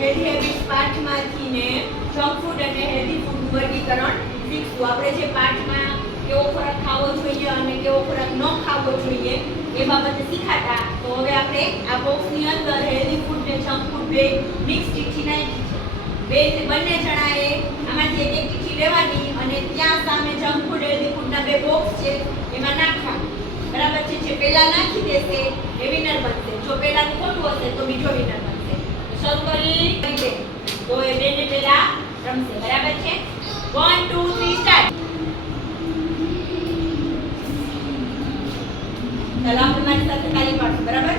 Healthy habits પાઠમાંથી ને junk food અને healthy ફૂડનું વર્ગીકરણ શીખશું. આપણે જે પાઠમાં કેવો ખોરાક ખાવો જોઈએ અને કેવો ખોરાક ન ખાવો જોઈએ એ બાબતે શીખાતા, તો હવે આપણે આ બોક્સની અંદર હેલ્ધી ફૂડ ને જંક ફૂડ બે મિક્સ ચીઠ્ઠી નાખી છે. બંને જણાએ આમાંથી એક એક ચીઠ્ઠી લેવાની અને ત્યાં સામે જંક ફૂડ હેલ્ધી ફૂડના બે બોક્સ છે એમાં નાખવાનું. બરાબર છે? જે પહેલા નાખી દેશે એ વિનર બનશે. જો પહેલાનું ખોટું હશે તો બીજો વિનર બનશે. શરૂ કરી દે તો એ બેને પહેલા રમશે. બરાબર છે? 1 2 3 સ્ટાર્ટ. ચાલો આપણે મારી સાથે તાલી પાડશું. બરાબર?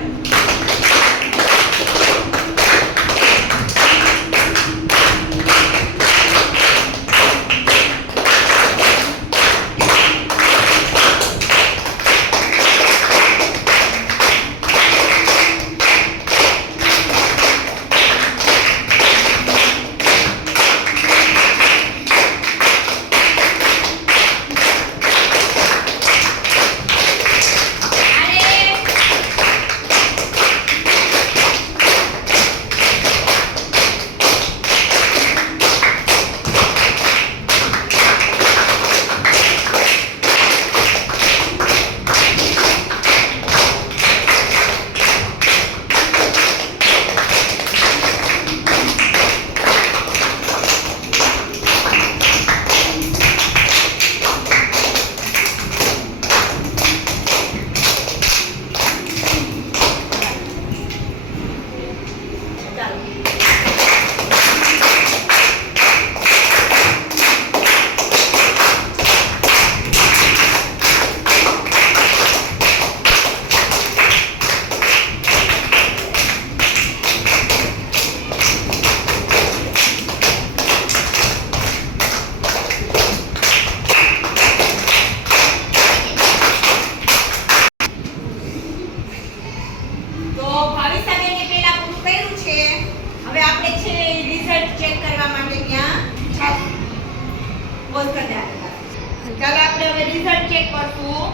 ચાલો આપણે હવે રિઝલ્ટ ચેક કરશું.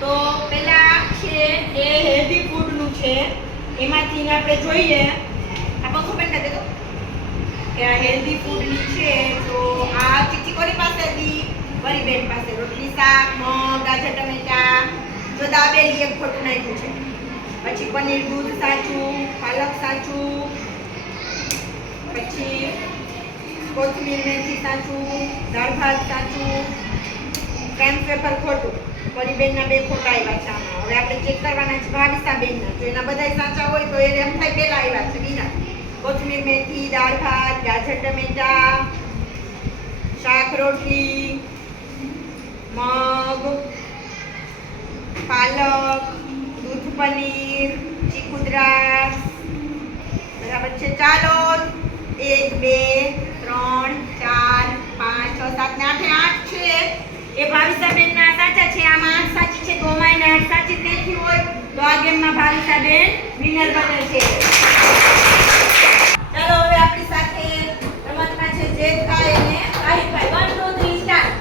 તો પહેલા છે એ હેલ્ધી ફૂડનું છે, એમાંથી આપણે જોઈએ. આ પંખો બંધ કરી દેજો કે આ હેલ્ધી ફૂડની છે. તો આ ચીચી કોની પાસે હતી? પરીબેન પાસે. રોટલી, શાક, મગ, ગાજર, ટમેટા, જો દાબેલી એક ખોટું નાખ્યું છે. પછી પનીર, દૂધ સાચું, પાલક સાચું, પછી કોથમીર, મેથી સાચું, દાળ ભાત સાચું, ક્રેમ પેપર ખોટું. પરીબેનના બે ખોટા આવ્યા છે આમાં. હવે આપણે ચેક કરવાના છે ભાવિસાબેનના. જો એના બધા સાચા હોય તો એ એમ થાય પહેલા આવ્યા છે વિના. કોથમીર, મેથી, દાળ ભાત, ગાજર, ટમેટા, શાક, રોટલી, મગ, પાલક, દૂધ પનીર, ચીકુ દ્રાક્ષ. બરાબર છે? ચાલો 1 2 3 4 5 6 7 ને 8 8 છે એ ભાવિસાબેનના સાચા છે. આમાં 8 સાચી છે તો આમાં 8 સાચી નથી હોય તો આ ગેમમાં ભાવિસાબેન વિનર બને છે. ચાલો હવે આપણી સાથે રમતમાં છે જેતભાઈ અને સાહિબભાઈ. 1 2 3 સ્ટાર્ટ.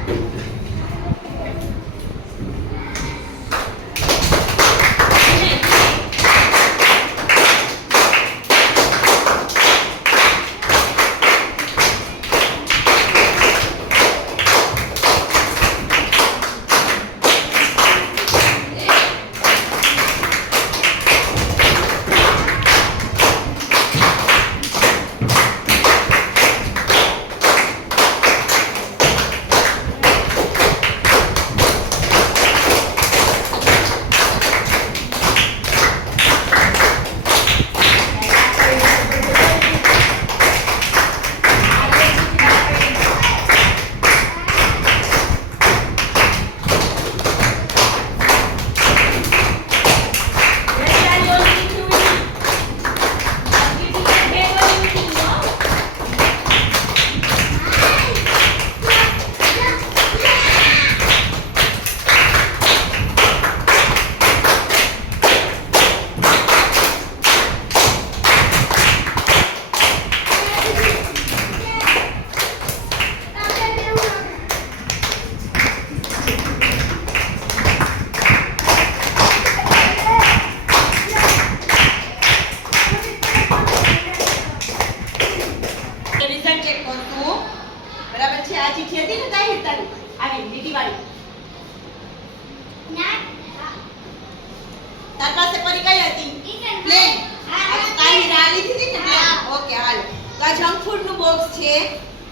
આ જંક ફૂડ નું બોક્સ છે.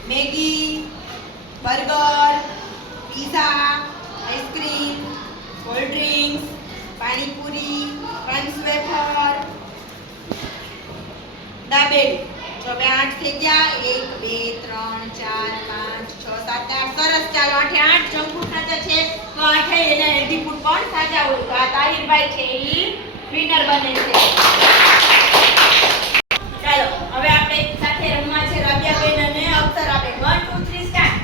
Maggi, burger, pizza, ice cream, cold drinks, panipuri, crunch wafer, dabeli. તો હવે 8 થઈ ગયા. 1 2 3 4 5 6 7 8. સરસ. ચાલો 8 એ 8 જંક ફૂડ ખાતા છે. તો 8 એને હેલ્ધી ફૂડ પણ સાચા હોય. તો આ તાહિરભાઈ છે ઈ વિનર બને છે. ચાલો હવે આપણે એક સાથે રમવા છે રાબિયાબેન અને અક્ષરાબેન. 1 2 3 સ્ટાર્ટ.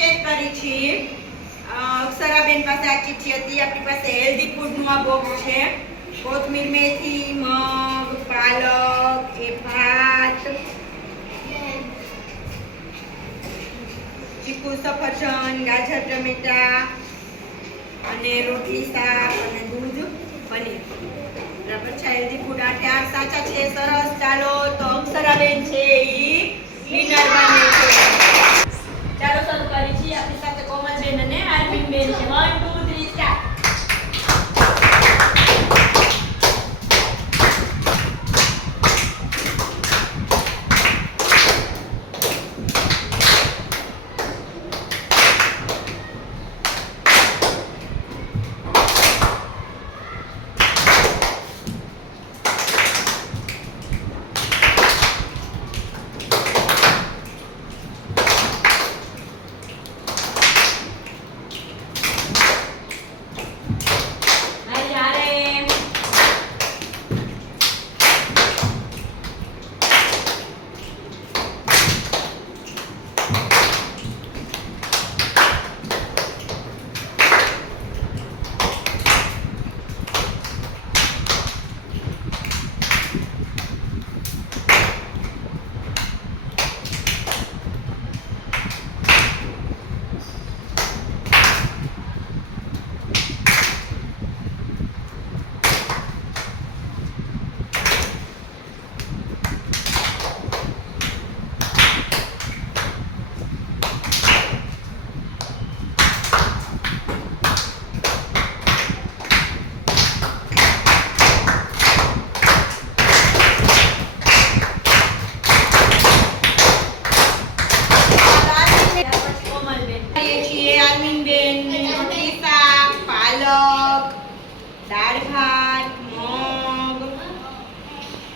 ચેક કરી છે. અક્ષરાબેન પાસે આ ચીઠી હતી. આપણી પાસે હેલ્ધી ફૂડ નું આ બોક્સ છે. કોથમીર, મેથી, મગ, પાલક, એ ભાત, ચીકુ, સફરજન, ગાજર, ટમેટા અને રોટલી, શાક અને દૂધ, પનીર. બરાબર છે. હેલ્ધી ફૂડ 8 એ 8 સાચા છે. સરસ. ચાલો તો અક્ષરાબેન છે ઈ વિનર બને છે. ચાલો શરૂ કરી છીએ. આપણી સાથે કોમલબેન અને આરમીનબેન છે. 1 2 3 સ્ટાર્ટ.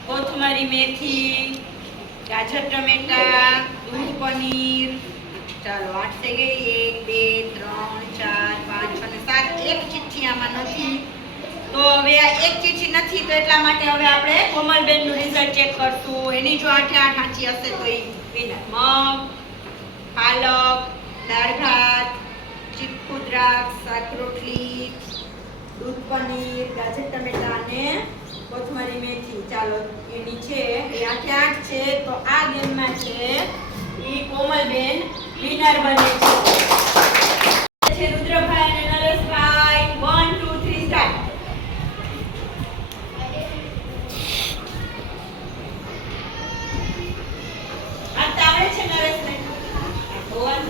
કોથમરી, મેથી, ગાજર, ટમેટા, દૂધ, પનીર. ચાલો 8 થઈ ગઈ. 1 2 3 4 5 અને 7. એક ચીઠી આમાં નથી. તો હવે આ એક ચીઠી નથી તો એટલા માટે હવે આપણે કોમલબેન નું રિઝલ્ટ ચેક કરશું. એની જો 8 8 સાચી હશે તો એ વિનર. મગ, પાલક, દાળ ભાત, ચીકુ, દ્રાક્ષ, શાક રોટલી, દૂધ, પનીર, ગાજર, ટમેટા અને કોથમરી, મેથી. ચાલો એની છે એ 8 8 છે. તો આ ગેમમાં છે ઈ કોમલબેન વિનર બને છે. રુદ્રભાઈ અને નરેશભાઈ. 1 2 3 સ્ટાર્ટ. આવડે છે નરેશભાઈ? 1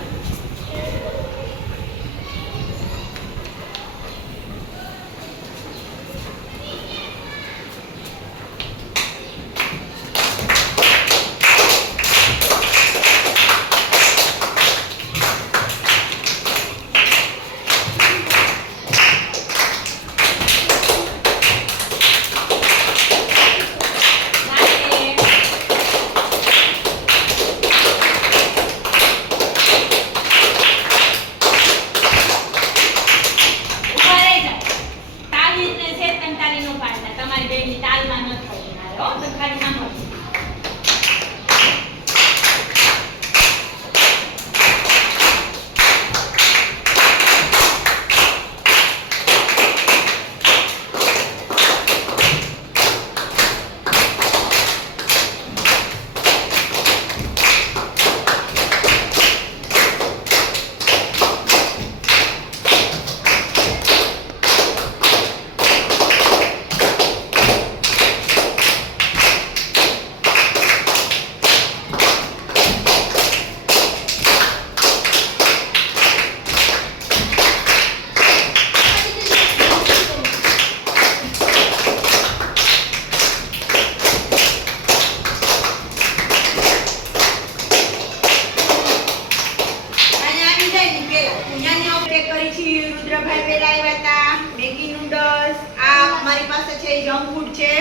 છે એ જંક ફૂડ છે.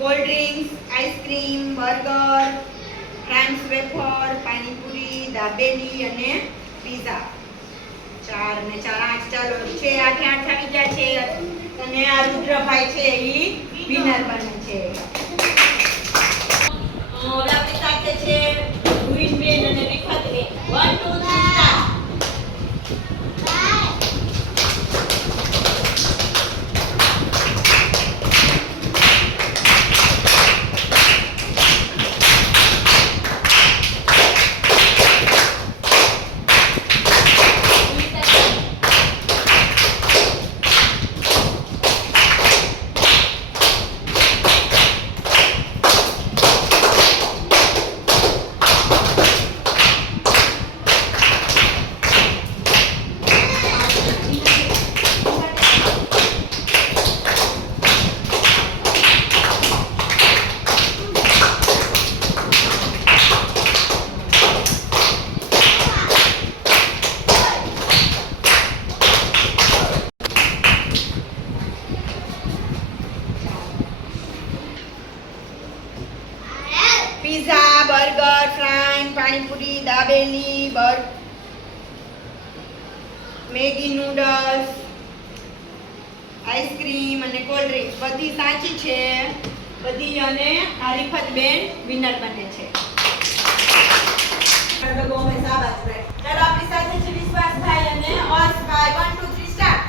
Cold drinks, ice cream, burger, France wafer, panipuri, dabeli અને પીઝા. 4 અને 4 8 ચાલો છે. 8 આવી ગયા છે અને આ રુદ્રભાઈ છે એ વિનર બને છે. આપણી સાથે છે ગુરીનબેન અને રેખાતબેન. 1 2 3 start. Pizza, burger, fries, panipuri, dabeli, Maggi noodles, ice cream અને કોલ્ડ ડ્રિંક્સ બધી સાચી છે બધી. અને આરિફતબેન વિનર બને છે. ચાલો આપણી સાથે છે વિશ્વાસભાઈ અને હર્ષભાઈ. 1 2 3 સ્ટાર્ટ.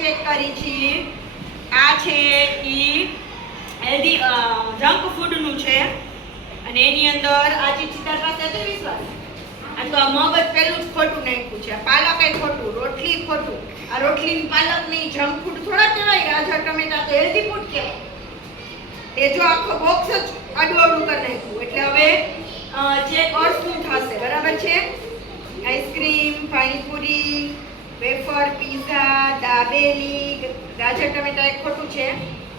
ચેક કરી છે. આ છે ઈ હેલ્ધી જંક ફૂડનું છે અને એની અંદર આ ચિત્તર પાસે તો વિશ્વાસ. આ તો આ મગજ પેલું જ ખોટું નાખ્યું છે. પાલક એ ખોટું, રોટલી ખોટું. આ રોટલી પાલક ની જંક ફૂડ થોડા કહેવાય. ગાજર ટમેટા તો હેલ્ધી ફૂડ કહેવાય. એ જો આખો બોક્સ જ અડવડું કરી નાખ્યું. એટલે હવે ચેક ઓર શું થશે? બરાબર છે. Ice cream, panipuri, wafer, pizza, dabeli, ગાજર ટમેટા એક ખોટું છે.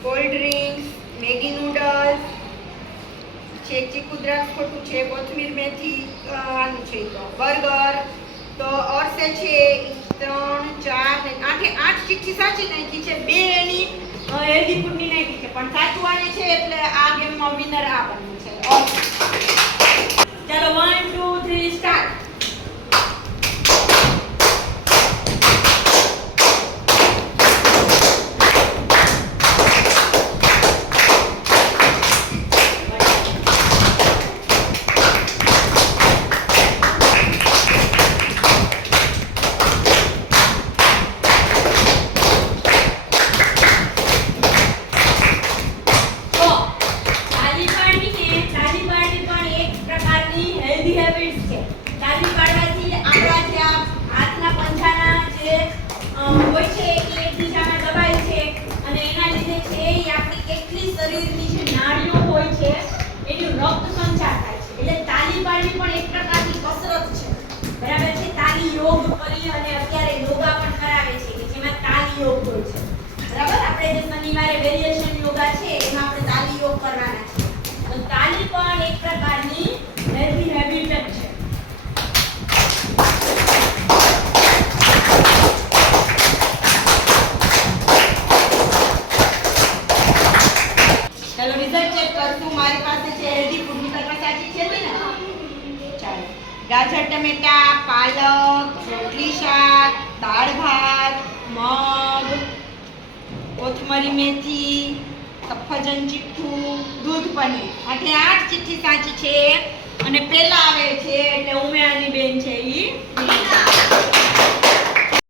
કોલ્ડ ડ્રિંક્સ, મેગી નૂડલ્સ છે, ચીકુ દ્રાક્ષ ખોટું છે. કોથમીર મેથી આનું છે. તો બર્ગર તો ઓરસે છે 3 4 ને 8 ચીક્કી સાચી નાખી છે. 2 એની હેલ્ધી ફૂડની નાખી છે પણ સાચું આવે છે એટલે આ ગેમમાં વિનર આ બન્યું છે. ચાલો 1 2 3 સ્ટાર્ટ. ચાલો રિઝલ્ટ ચેક કરશું. મારી પાસે છે હેલ્ધી ફૂડ. તારી પાસે સાચી છે ને? ચાલો ગાજર ટમેટા, પાલક, રોટલી શાક, દાળ ભાત, મગ, કોથમરી મેથી, સફરજન ચીઠું, દૂધ પનીર. આથી 8 ચિઠ્ઠી સાચી છે. અને પેલા આવે છે એટલે ઉમેરાની બેન છે ઈ